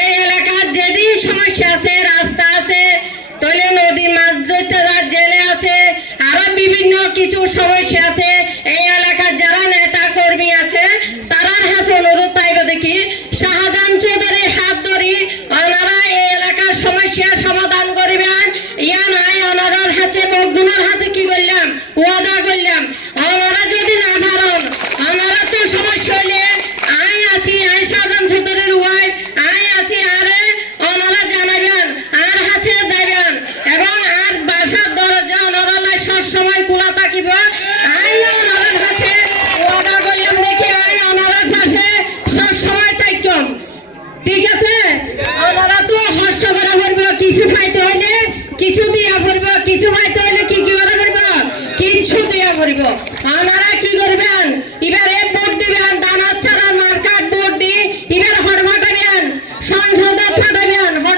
এই এলাকার যেদিন সমস্যা আছে, রাস্তা আছে, তৈলে নদী মাছ ধরতে জেলে আছে, আরো বিভিন্ন কিছু সমস্যা আছে। এই এলাকার যারা নেতা কর্মী আছে তারার হাতে অনুরোধ পাইবে দেখি শাহজাহান চৌধুরীর হাত ধরি ওনারা এই এলাকার সমস্যা সমাধান করিবেন। ইয়া নাই ওনার হাতে বগুনার হাতে কি করলাম ওয়াদা করলাম, ওনারা যদি না পারেন ওনারা তো সমস্যা হলে আই আছি, আই শাহজাহান চৌধুরীর ওয়াইফ আই আছি, আরে ওনারা জানাবেন আর হাতে দেবেন এবং আর বাসার দরজা ওনারা সবসময় খোলা থাকিব। আই ওনার হাতে ওয়াদা করলাম দেখি আই ওনার পাশে সবসময় থাকতাম। ঠিক আছে, ওনারা তো হস্ত করা করবে, কিছু পাইতে হলে কিছু দিয়া করবে, কিছু পাইতে হলে কি করা করবে, কিছু দিয়া করবে।